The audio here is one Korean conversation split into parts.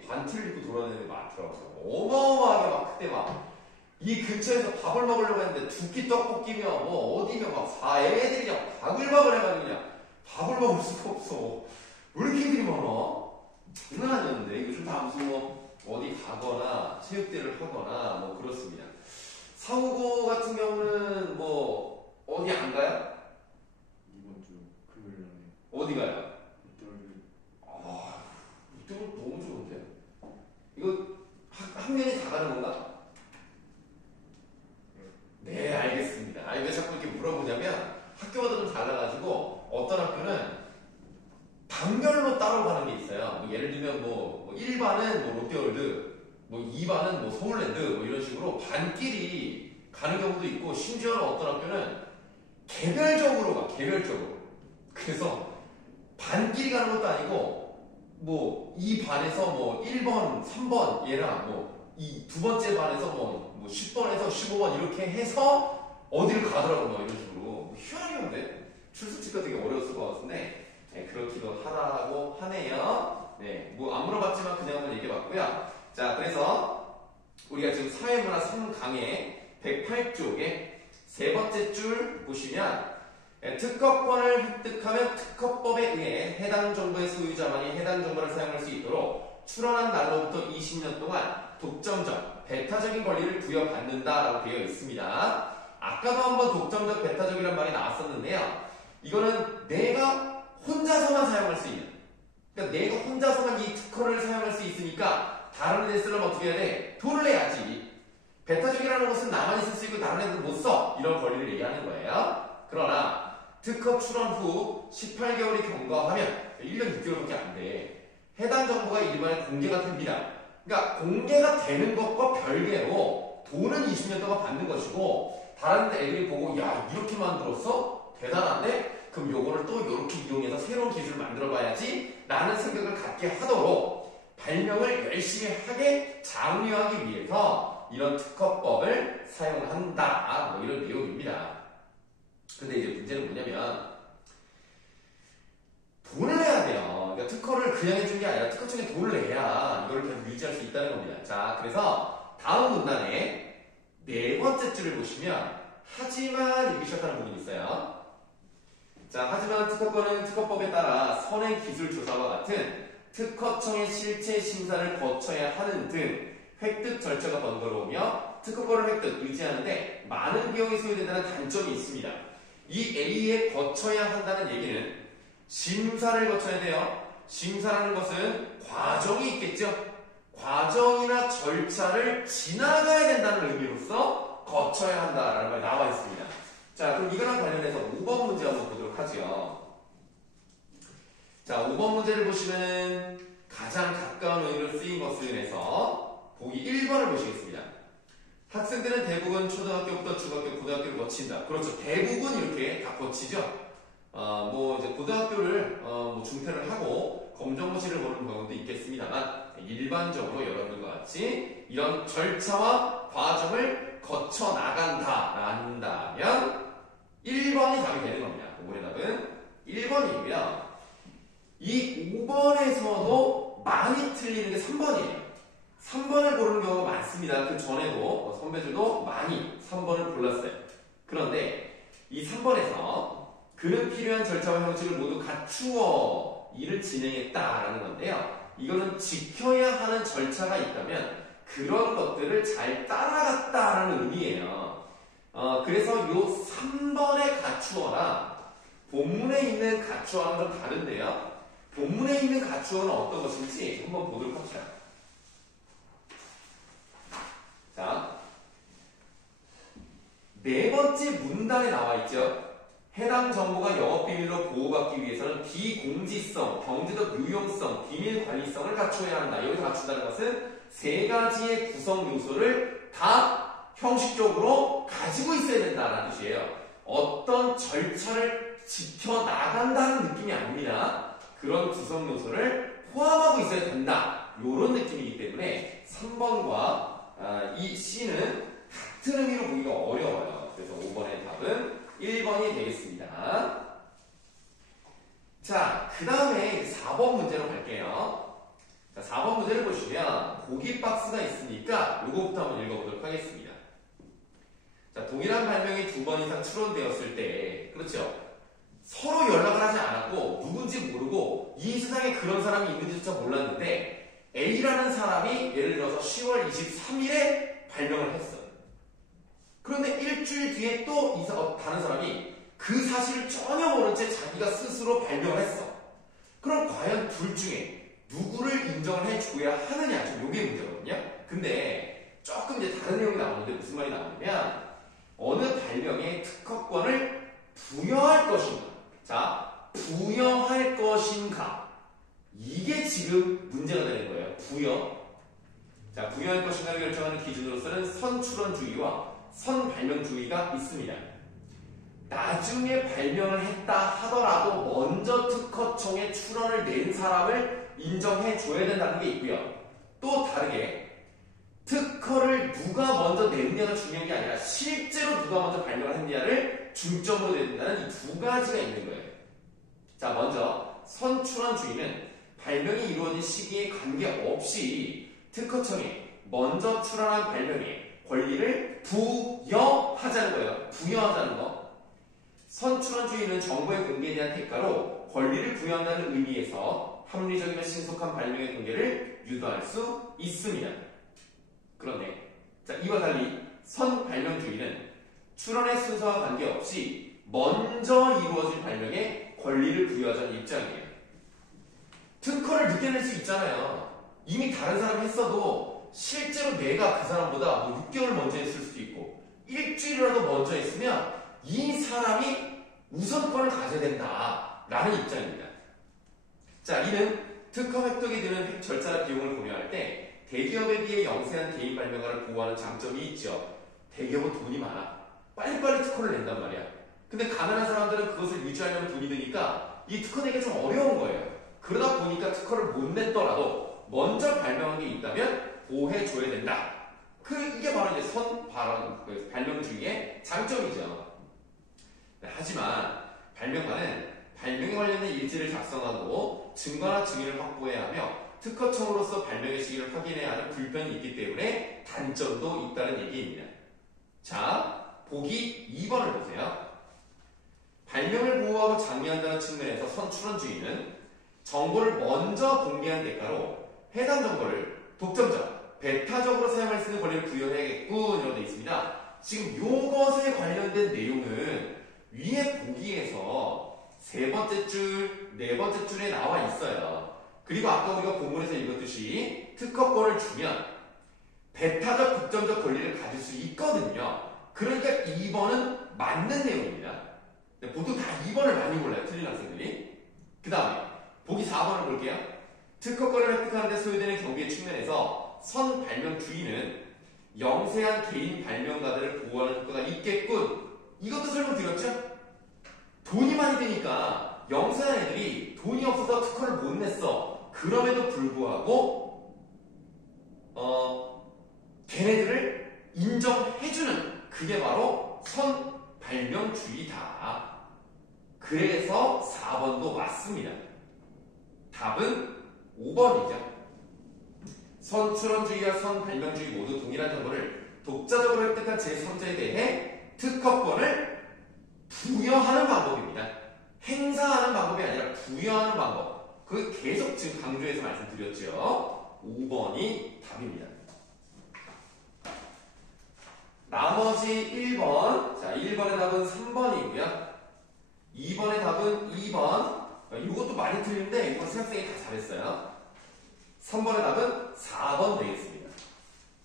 애들이 관티를 입고 돌아다니는 애들 많더라고요. 어마어마하게 막 그때 막 이 근처에서 밥을 먹으려고 했는데 두 끼 떡볶이며 뭐 어디며 막 애들이 그냥 바글바글 해가지고 그냥 밥을 먹을 수가 없어. 왜 이렇게 애들이 많아? 장난 아니었는데 요즘 다 무슨 뭐 어디 가거나 체육대회를 하거나 뭐 그렇습니다. 사우고 같은 경우는 뭐 어디 안 가요? 이번 주 금요일 날에 어디 가요? 롯데월드. 아, 롯데월드 너무 좋은데? 이거 학년이 다 가는 건가? 네, 알겠습니다. 아니, 왜 자꾸 이렇게 물어보냐면 학교마다 좀 달라가지고 어떤 학교는 반별로 따로 가는 게 있어요. 뭐 예를 들면 뭐 1반은 뭐 롯데월드, 뭐 2반은 뭐 서울랜드 뭐 이런 식으로 반끼리 가는 경우도 있고 심지어는 어떤 학교는 개별적으로 가, 개별적으로. 그래서 반끼리 가는 것도 아니고 뭐 이 반에서 뭐 1번, 3번 얘랑 뭐 이 두 번째 반에서 뭐 10번에서 15번 이렇게 해서 어디를 가더라고 뭐 이런 식으로. 뭐 희한해요. 출석지가 되게 어려웠을 것 같은데 네, 그렇기도 하다고 하네요. 네, 뭐 안 물어봤지만 그냥 한번 얘기해봤고요. 자, 그래서 우리가 지금 사회문화 3강의 108쪽에 세 번째 줄 보시면 특허권을 획득하면 특허법에 의해 해당 정보의 소유자만이 해당 정보를 사용할 수 있도록 출원한 날로부터 20년 동안 독점적, 배타적인 권리를 부여받는다라고 되어 있습니다. 아까도 한번 독점적, 배타적이라는 말이 나왔었는데요. 이거는 내가 혼자서만 사용할 수 있는, 그러니까 내가 혼자서만 이 특허를 사용할 수 있으니까 다른 데 쓰려면 어떻게 해야 돼? 돈을 내야지. 배타적이라는 것은 나만 있을 수 있고 다른 애들은 못 써. 이런 권리를 얘기하는 거예요. 그러나 특허 출원 후 18개월이 경과하면 1년 6개월밖에 안 돼. 해당 정보가 일반에 공개가 됩니다. 그러니까 공개가 되는 것과 별개로 돈은 20년 동안 받는 것이고 다른 애들이 보고 야 이렇게 만들었어? 대단한데? 그럼 요거를 또 이렇게 이용해서 새로운 기술을 만들어 봐야지 라는 생각을 갖게 하도록 발명을 열심히 하게 장려하기 위해서 이런 특허법을 사용한다. 뭐 이런 내용입니다. 근데 이제 문제는 뭐냐면 돈을 내야 돼요. 그러니까 특허를 그냥 해준 게 아니라 특허청에 돈을 내야 이걸 계속 유지할 수 있다는 겁니다. 자, 그래서 다음 문단에 네 번째 줄을 보시면 하지만 이렇게 시작하는 부분이 있어요. 자, 하지만 특허권은 특허법에 따라 선행 기술 조사와 같은 특허청의 실체 심사를 거쳐야 하는 등 획득 절차가 번거로우며 특허권을 획득, 유지하는데 많은 비용이 소요된다는 단점이 있습니다. 이 A에 거쳐야 한다는 얘기는 심사를 거쳐야 돼요. 심사라는 것은 과정이 있겠죠. 과정이나 절차를 지나가야 된다는 의미로서 거쳐야 한다라는 말이 나와 있습니다. 자, 그럼 이거랑 관련해서 5번 문제 한번 보도록 하죠. 자, 5번 문제를 보시면 가장 가까운 의미로 쓰인 것을 해서 보기 1번을 보시겠습니다. 학생들은 대부분 초등학교부터 중학교, 고등학교를 거친다. 그렇죠. 대부분 이렇게 다 거치죠. 뭐 이제 고등학교를 뭐 중퇴를 하고 검정고시를 보는 경우도 있겠습니다만 일반적으로 여러분들과 같이 이런 절차와 과정을 거쳐 나간다면 1번이 답이 되는 겁니다. 5번의 답은 1번이고요. 이 5번에서도 많이 틀리는 게 3번이에요. 3번을 고르는 경우가 많습니다. 그 전에도 선배들도 많이 3번을 골랐어요. 그런데 이 3번에서 그는 필요한 절차와 형식을 모두 갖추어 일을 진행했다라는 건데요. 이거는 지켜야 하는 절차가 있다면 그런 것들을 잘 따라갔다라는 의미예요. 그래서 요 3번의 갖추어랑 본문에 있는 갖추어는 좀 다른데요. 본문에 있는 갖추어는 어떤 것인지 한번 보도록 합시다. 자, 네 번째 문단에 나와 있죠. 해당 정보가 영업비밀로 보호받기 위해서는 비공지성, 경제적 유용성, 비밀관리성을 갖추어야 한다. 여기서 갖춘다는 것은 세 가지의 구성 요소를 다 형식적으로 가지고 있어야 된다는 뜻이에요. 어떤 절차를 지켜나간다는 느낌이 아닙니다. 그런 구성 요소를 포함하고 있어야 된다. 이런 느낌이기 때문에 3번과 이 C는 같은 의미로 보기가 어려워요. 그래서 5번의 답은 1번이 되겠습니다. 자, 그 다음에 4번 문제로 갈게요. 자, 4번 문제를 보시면 보기 박스가 있으니까 요거부터 한번 읽어보도록 하겠습니다. 자, 동일한 발명이 2번 이상 추론되었을 때, 그렇죠? 서로 연락을 하지 않았고 누군지 모르고 이 세상에 그런 사람이 있는지조차 몰랐는데 A라는 사람이 예를 들어서 10월 23일에 발명을 했어요. 그런데 일주일 뒤에 또 다른 사람이 그 사실을 전혀 모른 채 자기가 스스로 발명을 했어. 그럼 과연 둘 중에 누구를 인정을 해줘야 하느냐? 지금 요게 문제거든요. 근데 조금 이제 다른 내용이 나오는데 무슨 말이 나오냐면 어느 발명에 특허권을 부여할 것인가? 자, 부여할 것인가? 이게 지금 문제가 되는 거예요. 부여. 자, 부여할 것인가를 결정하는 기준으로서는 선출원주의와 선발명주의가 있습니다. 나중에 발명을 했다 하더라도 먼저 특허청에 출원을 낸 사람을 인정해 줘야 된다는 게 있고요. 또 다르게 특허를 누가 먼저 냈냐가 중요한 게 아니라 실제로 누가 먼저 발명을 했냐를 중점으로 낸다는 이 두 가지가 있는 거예요. 자, 먼저 선출원주의는 발명이 이루어진 시기에 관계없이 특허청에 먼저 출원한 발명에 권리를 부여하자는 거예요. 부여하자는 거. 선출원주의는 정보의 공개에 대한 대가로 권리를 부여한다는 의미에서 합리적이며 신속한 발명의 공개를 유도할 수 있습니다. 그런데 자, 이와 달리 선발명주의는 출원의 순서와 관계없이 먼저 이루어진 발명에 권리를 부여하자는 입장이에요. 특허를 늦게 낼 수 있잖아요. 이미 다른 사람이 했어도 실제로 내가 그 사람보다 뭐 6개월 먼저 했을 수도 있고 일주일이라도 먼저 했으면 이 사람이 우선권을 가져야 된다라는 입장입니다. 자, 이는 특허 획득에 드는 절차나 비용을 고려할 때 대기업에 비해 영세한 개인 발명가를 보호하는 장점이 있죠. 대기업은 돈이 많아. 빨리빨리 특허를 낸단 말이야. 근데 가난한 사람들은 그것을 유지하려면 돈이 드니까 이 특허 내기가 좀 어려운 거예요. 그러다 보니까 특허를 못 냈더라도 먼저 발명한 게 있다면 보호해줘야 된다. 이게 바로 이제 발명주의의 장점이죠. 네, 하지만 발명가는 발명에 관련된 일지를 작성하고 증거나 증인을 확보해야 하며 특허청으로서 발명의 시기를 확인해야 하는 불편이 있기 때문에 단점도 있다는 얘기입니다. 자, 보기 2번을 보세요. 발명을 보호하고 장려한다는 측면에서 선출원주의는 정보를 먼저 공개한 대가로 해당 정보를 독점적, 배타적으로 사용할 수 있는 권리를 부여해야겠군 이라고 되어 있습니다. 지금 요것에 관련된 내용은 위에 보기에서 세 번째 줄, 네 번째 줄에 나와 있어요. 그리고 아까 우리가 본문에서 읽었듯이 특허권을 주면 배타적, 독점적 권리를 가질 수 있거든요. 그러니까 2번은 맞는 내용입니다. 보통 다 2번을 많이 몰라요, 틀린 학생들이. 그 다음에 보기 4번을 볼게요. 특허권을 획득하는 데 소요되는 경비의 측면에서 선발명주의는 영세한 개인 발명가들을 보호하는 효과가 있겠군. 이것도 설명드렸죠? 돈이 많이 드니까 영세한 애들이 돈이 없어서 특허를 못 냈어. 그럼에도 불구하고 걔네들을 인정해주는 그게 바로 선발명주의다. 그래서 4번도 맞습니다. 답은 5번이죠. 선출원주의와 선발명주의 모두 동일한 정보를 독자적으로 획득한 제3자에 대해 특허권을 부여하는 방법입니다. 행사하는 방법이 아니라 부여하는 방법. 그걸 계속 지금 강조해서 말씀드렸죠. 5번이 답입니다. 나머지 1번. 자, 1번의 답은 3번이고요. 2번의 답은 2번. 이것도 많이 틀린데 이건 수학생이 다 잘했어요. 3번의 답은 4번 되겠습니다.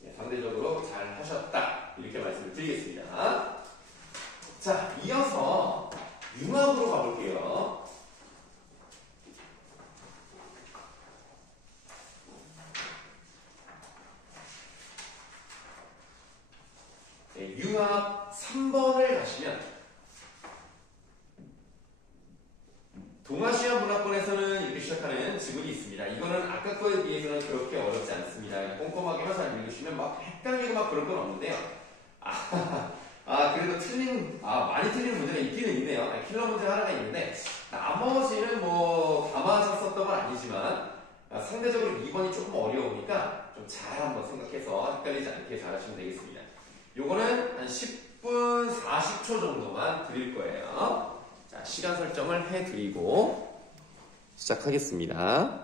네, 상대적으로 잘 하셨다. 이렇게 말씀을 드리겠습니다. 자, 이어서 융합으로 가볼게요. 네, 융합 3번을 가시면 동아시아 문화권에서는 이렇게 시작하는 지문이 있습니다. 이거는 아까 거에 비해서는 그렇게 어렵지 않습니다. 꼼꼼하게만 잘 읽으시면 막 헷갈리고 막 그럴 건 없는데요. 그래도 많이 틀리는 문제가 있기는 있네요. 킬러 문제 하나가 있는데, 나머지는 뭐, 다 맞았었던 건 아니지만, 상대적으로 2번이 조금 어려우니까 좀 잘 한번 생각해서 헷갈리지 않게 잘 하시면 되겠습니다. 요거는 한 10분 40초 정도만 드릴 거예요. 자, 시간 설정을 해드리고 시작하겠습니다.